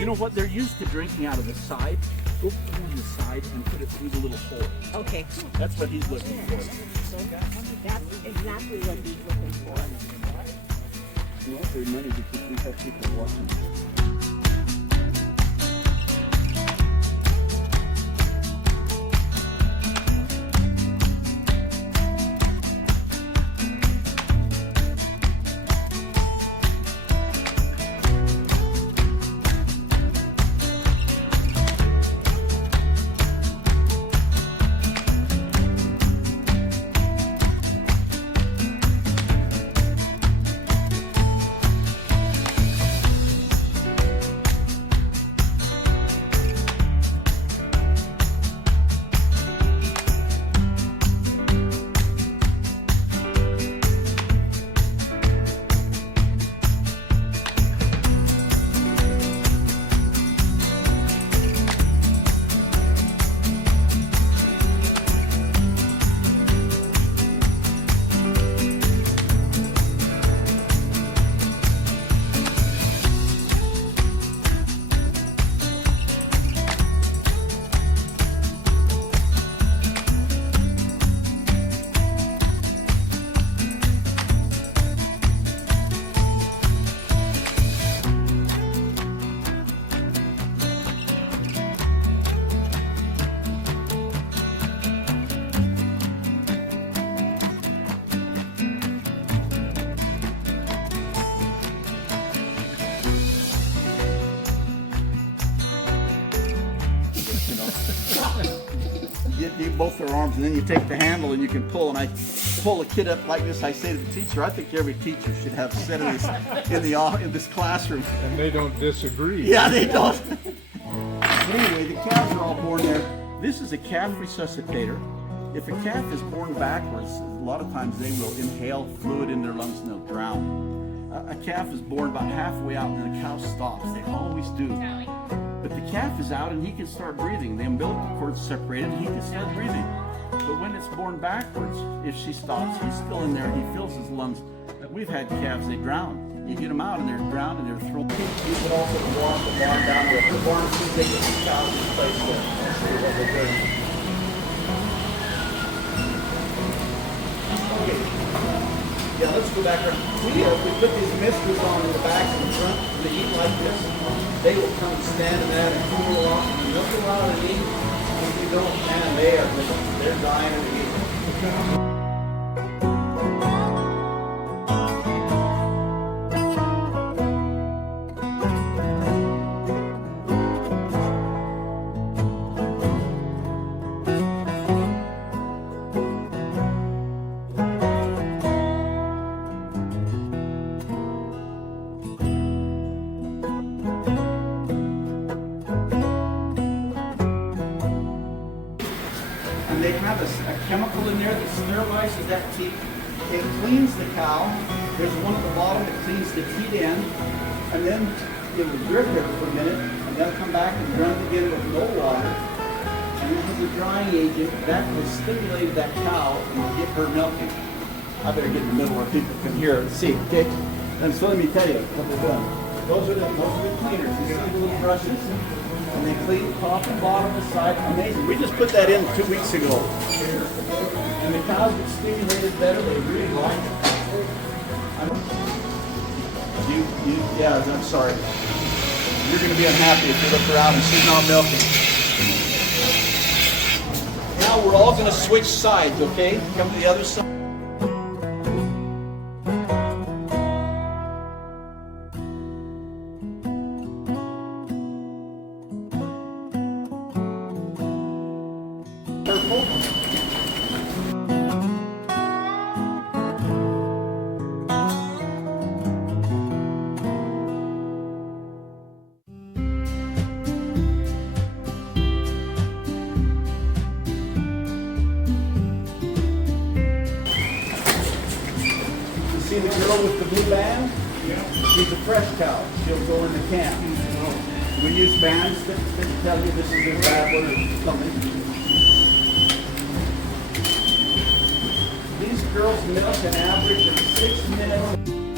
You know what? They're used to drinking out of the side. Go through the side and put it through the little hole. Okay. That's what he's looking for. That's exactly what he's looking for. You know, very money because we have people watching. You both their arms, and then you take the handle and you can pull. And I pull a kid up like this. I say to the teacher, I think every teacher should have a set of this in this classroom. And they don't disagree. Yeah, they don't. Anyway, the calves are all born there. This is a calf resuscitator. If a calf is born backwards, a lot of times they will inhale fluid in their lungs and they'll drown. A calf is born about halfway out and then the cow stops. They always do. But the calf is out and he can start breathing. The umbilical cord's separated, he can start breathing. But when it's born backwards, if she stops, he's still in there, he fills his lungs. We've had calves, they drown. You get them out and they're drowned and they're thrown. You can also wash the barn down there. The barn is too big to the cows in place there. That's what they're doing. Okay. Yeah, let's go back around. We put these misters on in the back and the front, and they eat like this. They will come and stand in that and cool off, and they'll go out and eat. If you don't, man, they're dying of eating. They have a chemical in there that sterilizes that teat. It cleans the cow. There's one at the bottom that cleans the teat end, and then it will drip there for a minute, and then come back and run it again with no water. And this is a drying agent that will stimulate that cow and get her milking. I better get in the middle where people can hear it. See, okay? And so let me tell you what they're doing. Those are the cleaners. You see the little brushes? And they clean top and bottom, the side. Amazing. We just put that in 2 weeks ago. And the cows get stimulated better. They really like it. Yeah, I'm sorry. You're going to be unhappy if you look around and she's not milking. Now we're all going to switch sides, okay? Come to the other side. See the girl with the blue band? Yeah. She's a fresh cow. She'll go in the camp. We use bands that tell you this is a bad one or something. These girls milk an average of 6 minutes.